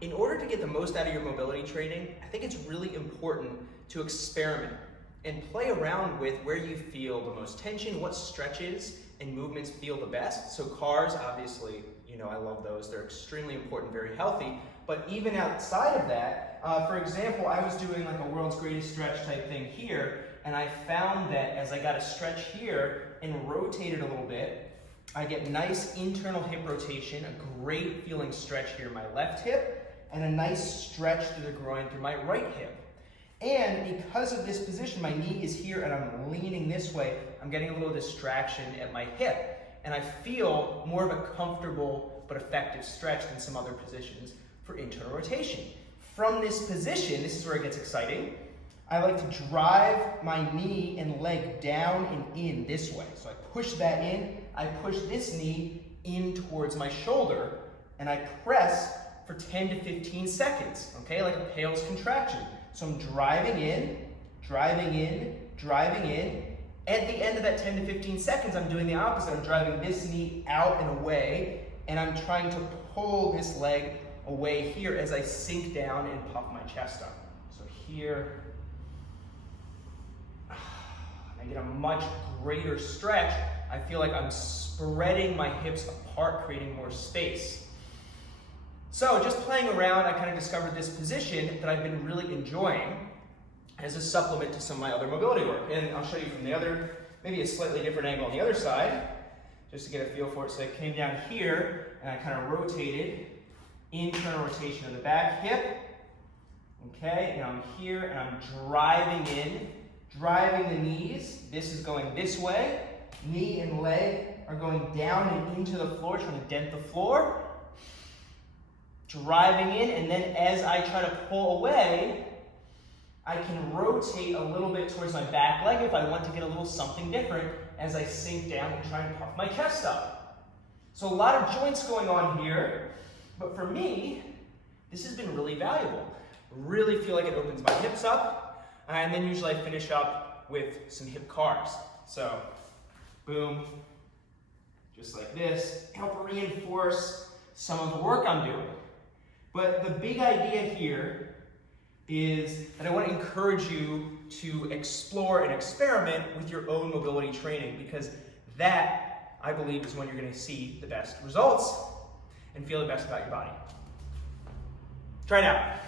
In order to get the most out of your mobility training, I think it's really important to experiment and play around with where you feel the most tension, what stretches and movements feel the best. So cars, obviously, I love those. They're extremely important, very healthy. But even outside of that, for example, I was doing like a world's greatest stretch type thing here, and I found that as I got a stretch here and rotated a little bit, I get nice internal hip rotation, a great feeling stretch here in my left hip, and a nice stretch through the groin through my right hip. And because of this position, my knee is here and I'm leaning this way, I'm getting a little distraction at my hip. And I feel more of a comfortable but effective stretch than some other positions for internal rotation. From this position, this is where it gets exciting, I like to drive my knee and leg down and in this way. So I push that in, I push this knee in towards my shoulder, and I press for 10 to 15 seconds, okay, like a Pale's contraction. So I'm driving in, driving in, driving in. At the end of that 10 to 15 seconds, I'm doing the opposite. I'm driving this knee out and away, and I'm trying to pull this leg away here as I sink down and puff my chest up. So here, I get a much greater stretch. I feel like I'm spreading my hips apart, creating more space. So just playing around, I kind of discovered this position that I've been really enjoying as a supplement to some of my other mobility work. And I'll show you from the other, maybe a slightly different angle on the other side, just to get a feel for it. So I came down here and I kind of rotated, internal rotation of the back hip. Okay, and I'm here and I'm driving in, driving the knees. This is going this way. Knee and leg are going down and into the floor, trying to dent the floor. Driving in, and then as I try to pull away, I can rotate a little bit towards my back leg if I want to get a little something different as I sink down and try and puff my chest up. So a lot of joints going on here, but for me, this has been really valuable. Really feel like it opens my hips up, and then usually I finish up with some hip cars. So, boom, just like this, help reinforce some of the work I'm doing. But the big idea here is that I want to encourage you to explore and experiment with your own mobility training, because that, I believe, is when you're going to see the best results and feel the best about your body. Try it out.